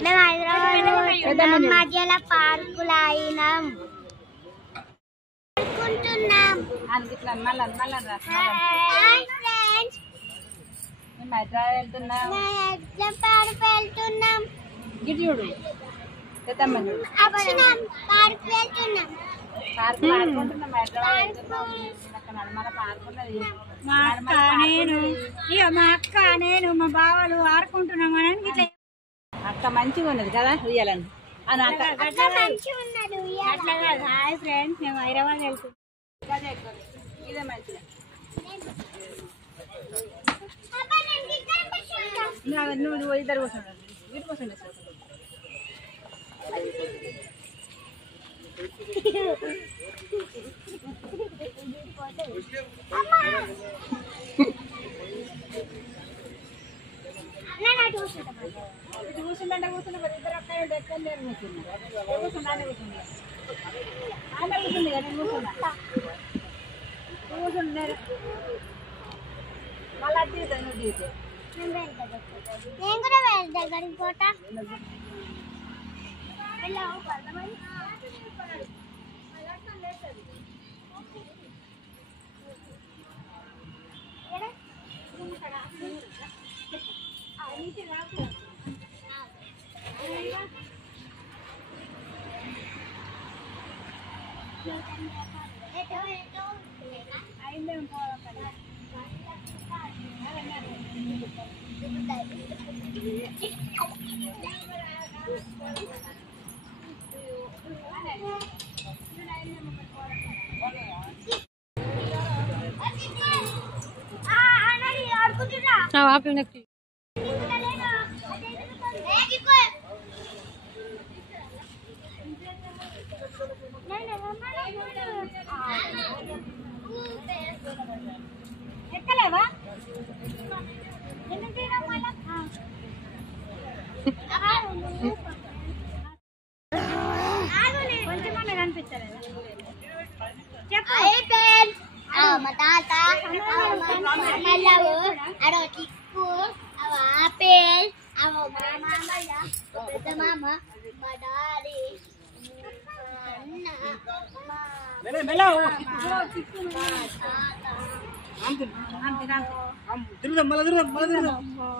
మేము హైదరాబాద్ మధ్యలో పార్కులు అయినాం అనుకుంటున్నాం. హైదరాబాద్ వెళ్తున్నాం. గిడ్యూడు వచ్చినాం పార్క్ వెళ్తున్నాం. మా అక్క నేను మా బావలు ఆడుకుంటున్నాం అని ఇట్లా అక్క మంచిగా ఉన్నది కదా ఉయ్యాలని అట్లా కాదు. హాయ్ ఫ్రెండ్స్, మేము హైదరాబాద్ వెళ్తున్నాం. ఇదే మంచిగా నువ్వు ఇద్దరు కూర్చున్నాడు వీటి కోసం కూర్చుందంటే కూర్చున్నా ఇద్దరు అక్కడ ఎక్కడ లేరు కూర్చున్నాను కూర్చున్నా ఆమె కూర్చుంది కదా నేను కూర్చున్నా కూర్చున్నారు మళ్ళీ అది తీరుతాను నువ్వు తీరుతావు. నేను కూడా దగ్గరికి పోతా. ఎక్కలేవా కొంచెమన్నా కనిపించారు మా తాత అడో చిక్కు ఆపిల్ మా మామయ్య పెద్ద మామ మా డాడీ అన్న తిరుగుదాం మళ్ళీ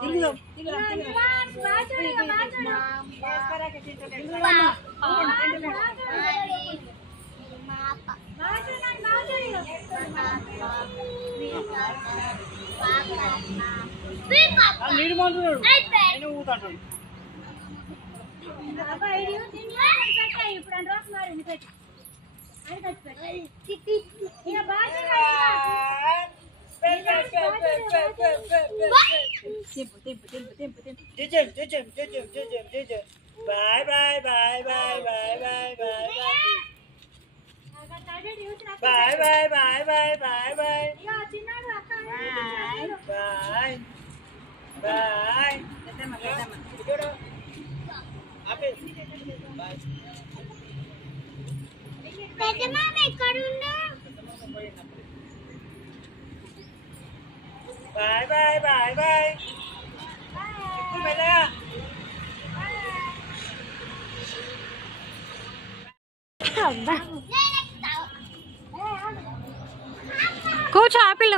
తిరుగుదాం నీరు మాట్లాడు నేను ఊతాడు ఇప్పుడు అని రోజు మారింది పెట్టి bye bye bye bye bye bye bye bye bye bye bye bye bye bye bye పెద్ద మామ ఎక్కడున్నా? బాయ్ బాయ్ బాయ్ బాయ్ కూర్చో ఆపిల్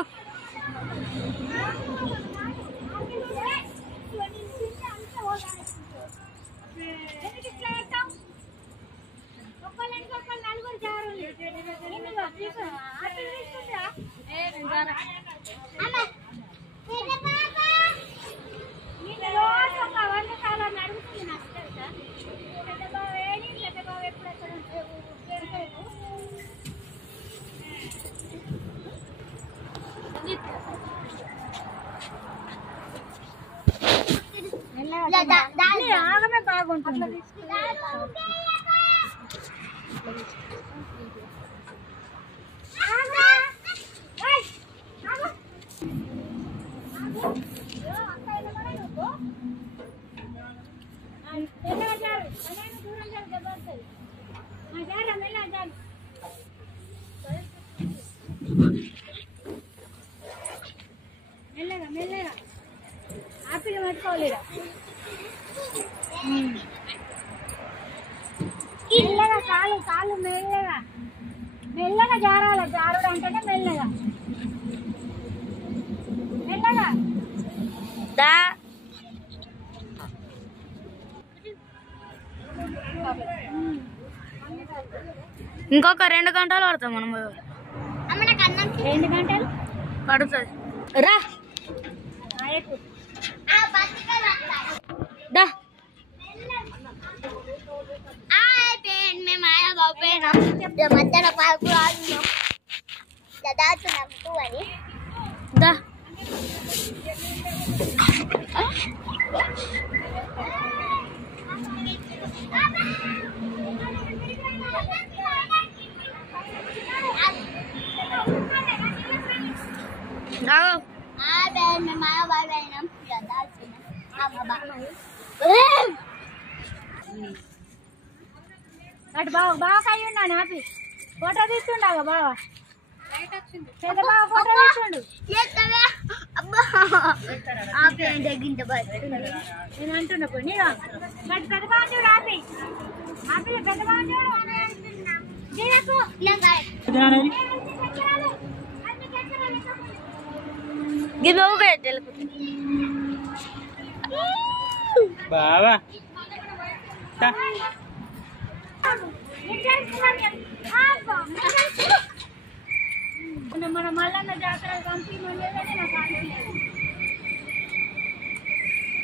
ఆగమే బాగుంటుంది. మెల్లగా మెల్లగా ఆపిల్ పట్టుకోలేరా కాళ్ళు మెల్లగా మెల్లగా జారాలి. జారుడు అంటేనే మెల్లగా మెల్లగా. ఇంకొక 2 గంటలు పడతాం మనం. అమ్మ నాకు అన్నం 2 గంటలు పడుతుంది. రా ఆ బతికలు వస్తాయి. దా మేము ఆయన బాగుపోయినాం. మధ్యాహ్నం పార్కు ఆడున్నాం. దాచున్నాం అని దా మేము ఆయన బాగా అయినాం. దాచున్నాం అమ్మ బాగా అటు బాగా కయ్యి ఉన్నాను హ్యాపీ. ఫోటో తీస్తుండగా బాగా పెద్ద బాగా ఫోటో తీస్తుండు. నేను అంటున్నా పోయి నేను పెద్ద బాగా చూడు హ్యాపీ. హ్యాపీ పెద్ద బాగా చూడు. బావా మన మల్లన్న జాతర పంపి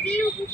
నాకు